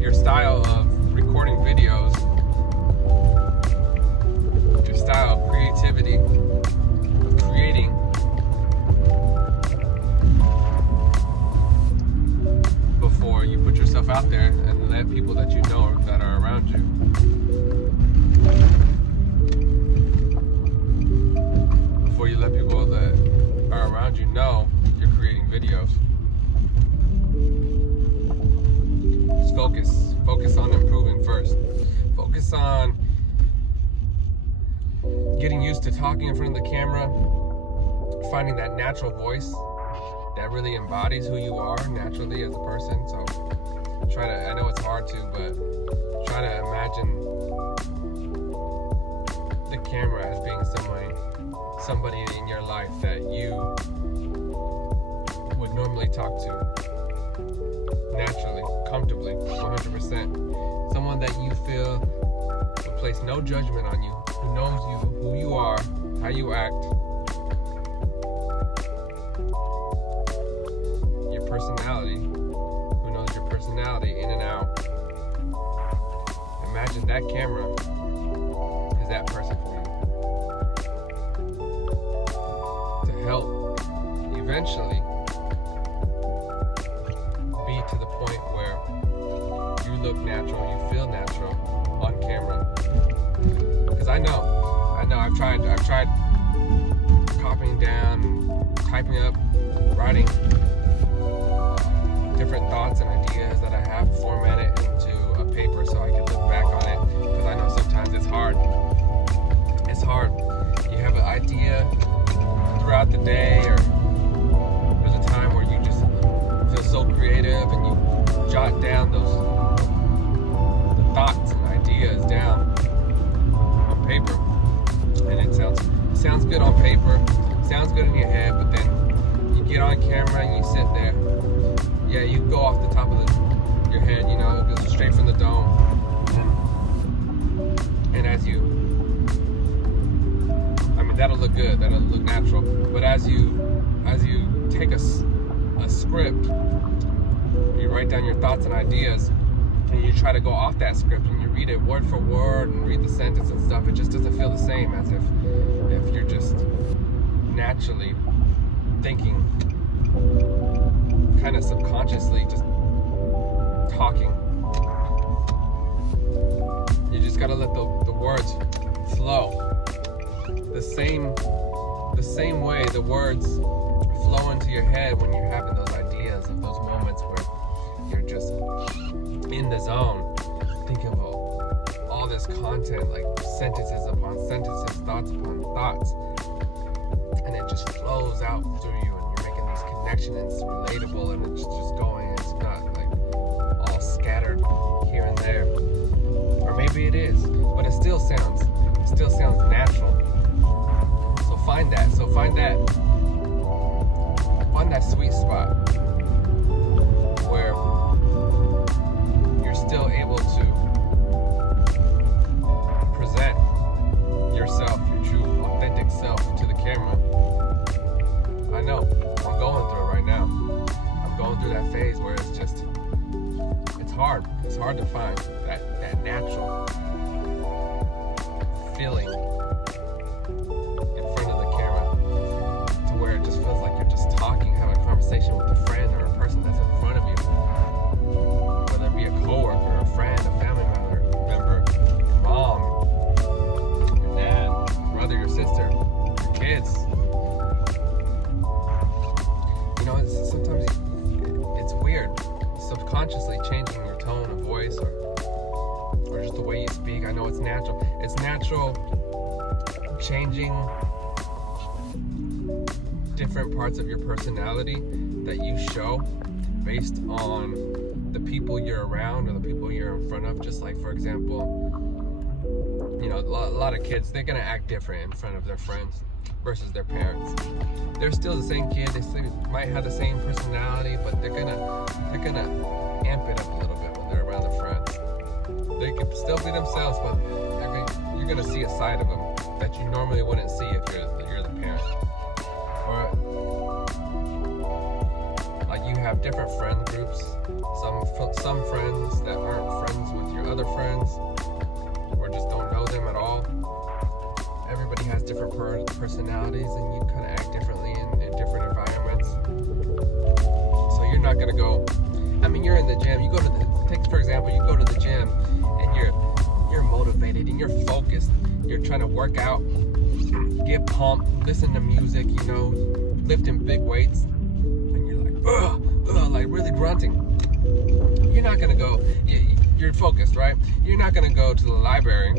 your style of recording videos, your style of creativity, of creating, before you put yourself out there and let people that you know that are around you know you're creating videos. Just focus on improving first. Focus on getting used to talking in front of the camera, finding that natural voice that really embodies who you are naturally as a person. So I know it's hard to, but try to imagine the camera as being somebody in your life that you would normally talk to naturally, comfortably, 100%. Someone that you feel will place no judgment on you, who knows you, who you are, how you act, your personality, who knows your personality in and out. Imagine that camera is that person for you, to help eventually be to the point where you look natural, you feel natural on camera. Because I know I've tried copying down, typing up, writing different thoughts and ideas that I have, format it into a paper so I can look back on it, because I know sometimes it's hard. You have an idea throughout the day, or there's a time where you just feel so creative and you jot down the thoughts and ideas down on paper, and it sounds good on paper, sounds good in your head, but then you get on camera and you sit there. Yeah, you go off the top of your head, it goes straight from the dome, and that'll look good, that'll look natural. But as you take a script, you write down your thoughts and ideas, and you try to go off that script and you read it word for word and read the sentence and stuff, it just doesn't feel the same as if you're just naturally thinking, kind of subconsciously just talking. You just gotta let the words flow. The same way the words flow into your head when you're having those ideas of those moments where you're just in the zone, thinking of all this content, like sentences upon sentences, thoughts upon thoughts, and it just flows out through you, and you're making these connections, and it's relatable, and it's just going, and it's not like all scattered here and there. Or maybe it is, but it still sounds natural. Find that sweet spot where you're still able to present yourself, your true, authentic self to the camera. I know, I'm going through it right now. I'm going through that phase where it's hard. It's hard to find that natural feeling where it just feels like you're just talking, having a conversation with a friend or a person that's in front of you, whether it be a coworker, a friend, a family member, your mom, your dad, your brother, your sister, your kids. Sometimes it's weird, subconsciously changing your tone of voice or just the way you speak. I know it's natural. It's natural changing different parts of your personality that you show based on the people you're around or the people you're in front of. Just like, for example, a lot of kids, they're gonna act different in front of their friends versus their parents. They're still the same kid, they still might have the same personality, but they're gonna amp it up a little bit when they're around their friends. They can still be themselves, but you're gonna see a side of them that you normally wouldn't see if you're the parent. Or like you have different friend groups. Some friends that personalities and you kind of act differently in different environments. So you're not gonna go. I mean, you're in the gym. You go to take for example, you go to the gym and you're motivated and you're focused. You're trying to work out, get pumped, listen to music, you know, lifting big weights, and you're like, like really grunting. You're not gonna go. You're focused, right? You're not gonna go to the library.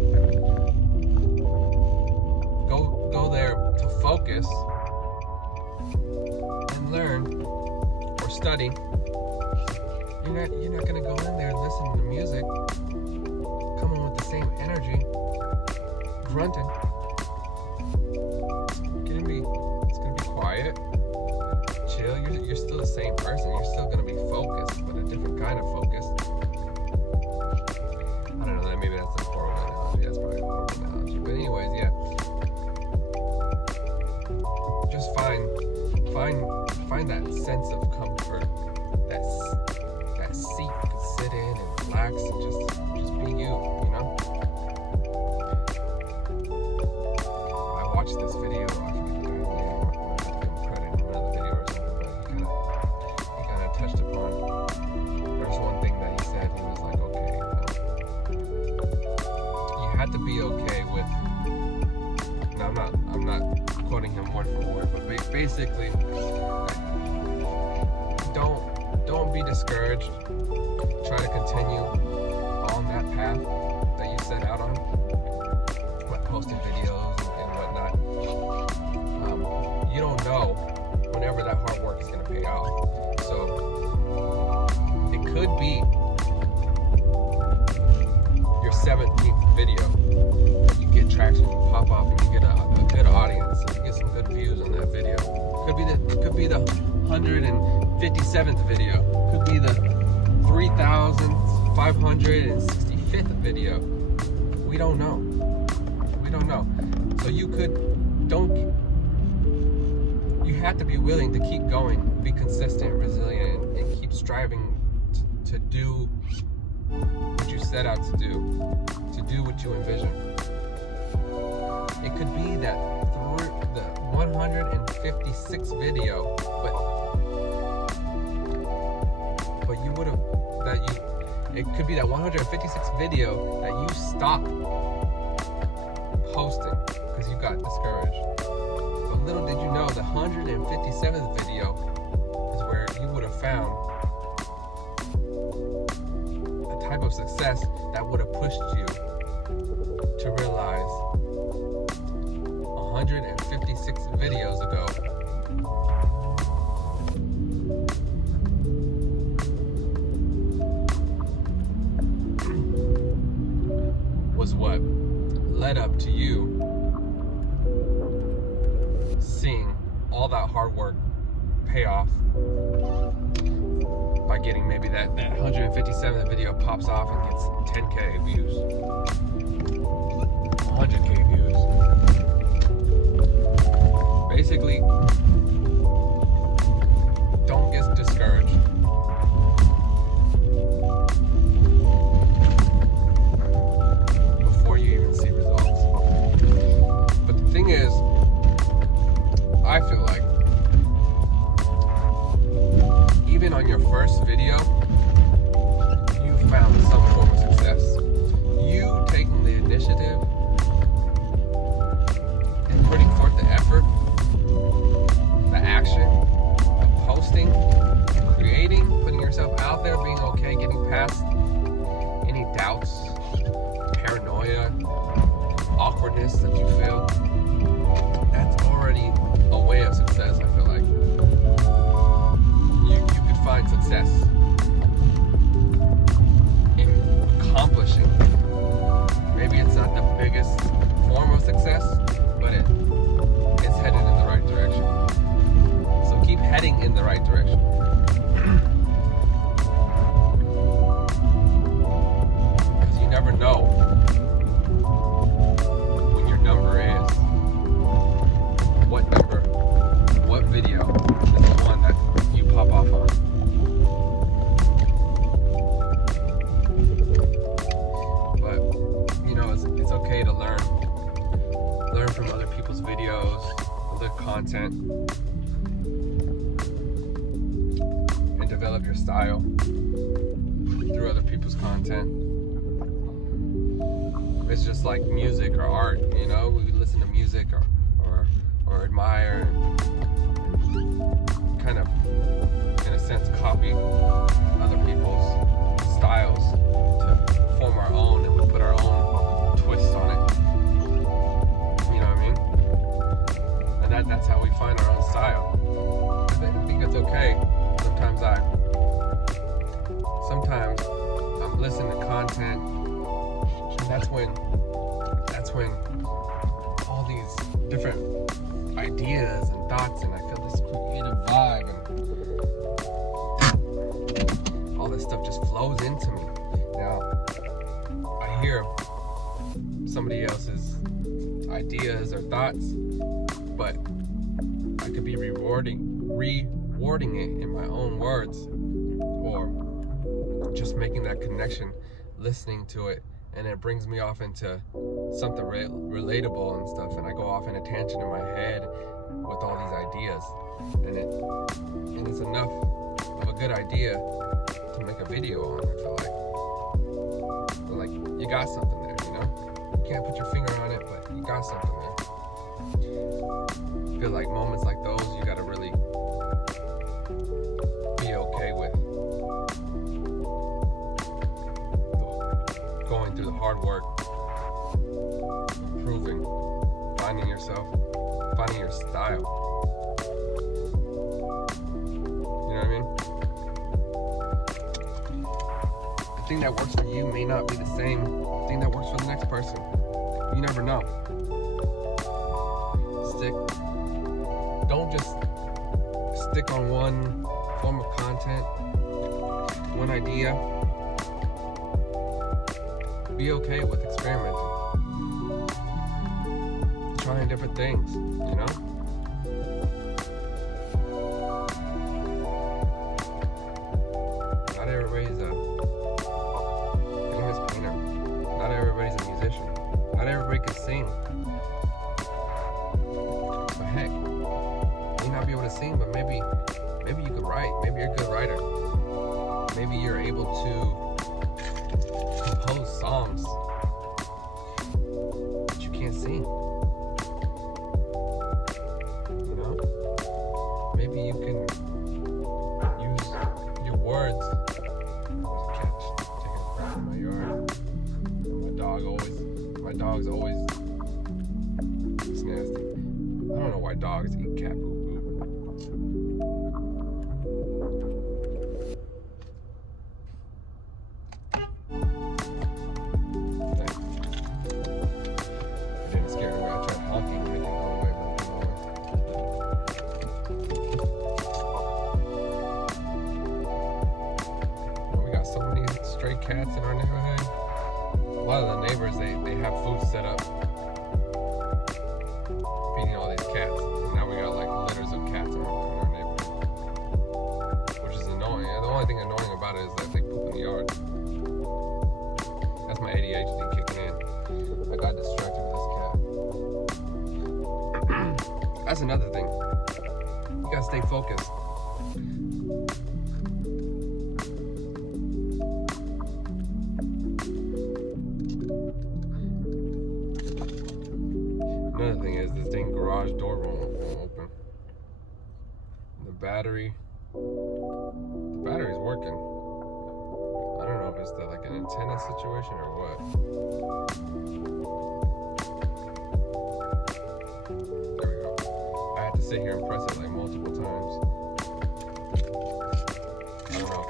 Go there to focus and learn or study. You're not gonna go in there and listen to music, come on with the same energy, grunting. It's gonna be quiet, chill. You're still the same person. You're still gonna be focused, but a different kind of focus. I don't know. Maybe that's a horrible analogy. That's probably a horrible analogy. But anyways, yeah. Just find that sense of comfort, that seat you can sit in and relax and just be you know? I watched this video, I forget the guy's name, I'm gonna have to give him credit in another video or something, but he kinda touched upon, there was one thing that he said, he was like, okay, you had to be okay with, now I'm not quoting him word for word, but basically, don't be discouraged. Try to continue on that path that you set out on, like posting videos and whatnot. You don't know whenever that hard work is going to pay off. So it could be your 17th video that you get traction, you pop off, and you get a good audience, and you get some good views on that video. Could be the 157th video. Could be the 3,565th video. We don't know. So you have to be willing to keep going, be consistent, resilient, and keep striving to do what you set out to do what you envision. It could be that the 156th video, but you would have it could be that 156th video that you stopped posting because you got discouraged. But little did you know, the 157th video is where you would have found a type of success that would have pushed you to realize 156 videos ago was what led up to you seeing all that hard work pay off by getting maybe that 157th video pops off and gets 10K views, 100K views. Basically, don't get discouraged. Before you even see results. But the thing is, I feel like even on your first video, you found some form of success. You taking the initiative and putting forth the effort, the action of posting, creating, putting yourself out there, being okay, getting past any doubts, paranoia, awkwardness that you feel. That's already a way of success, I feel like. You could find success in accomplishing. Maybe it's not the biggest form of success, but it's headed in the right direction. So keep heading in the right direction. Because you never know when your number content and develop your style through other people's content. It's just like music or art, you know? We listen to music or admire and kind of, in a sense, copy other people's styles to form our own, and we put our own twist on it. You know what I mean? And that's how we find our own style. I think it's okay. Sometimes I'm listening to content, and that's when all these different ideas and thoughts, and I feel this creative vibe, and all this stuff just flows into me. Now, I hear somebody else's ideas or thoughts, but I could be rewarding it in my own words, or just making that connection, listening to it, and it brings me off into something relatable and stuff, and I go off in a tangent in my head with all these ideas, and it's enough of a good idea to make a video on. I feel like you got something there, you know? You can't put your finger on it, but you got something there. I feel like moments like those, you gotta really be okay with going through the hard work, improving, finding yourself, finding your style. You know what I mean? The thing that works for you may not be the same thing that works for the next person. You never know. Don't just stick on one form of content, one idea. Be okay with experimenting, trying different things, you know? Not everybody's a famous painter. Not everybody's a musician. Not everybody can sing. But heck, you may not be able to sing, but maybe you could write. Maybe you're a good writer. Maybe you're able to compose songs, but you can't sing. You know? Maybe you can use your words. There's a cat taking a crap in my yard. My dog's always, it's nasty. I don't know why dogs eat cat poop. Cats in our neighborhood. A lot of the neighbors, they have food set up, feeding all these cats. And now we got like litters of cats in our neighborhood, which is annoying. And the only thing annoying about it is that they poop in the yard. That's my ADHD kicking in. I got distracted with this cat. That's another thing. You gotta stay focused. Another thing is this dang garage door won't open. The battery's working. I don't know if it's like an antenna situation or what. There we go. I had to sit here and press it like multiple times. I don't know.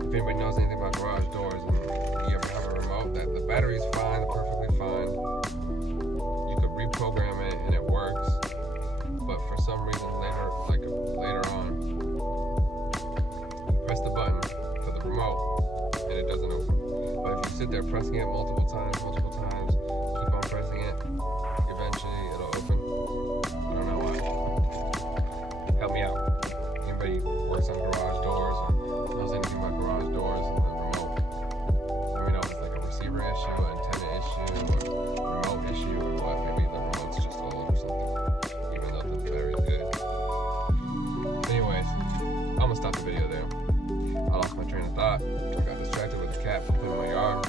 If anybody knows anything about garage doors and you ever have a remote, that the battery's fine, perfectly fine. You could reprogram it and it works. But for some reason later on, you press the button for the remote and it doesn't open. But if you sit there pressing it multiple times, keep on pressing it, eventually it'll open. I don't know why. Help me out. Anybody works on garage doors or knows anything about garage doors and the remote? Let me know if it's like a receiver issue, an antenna issue, or remote issue, or what. Maybe the remote's just old or something. off. I got distracted with the cat pooping in my yard.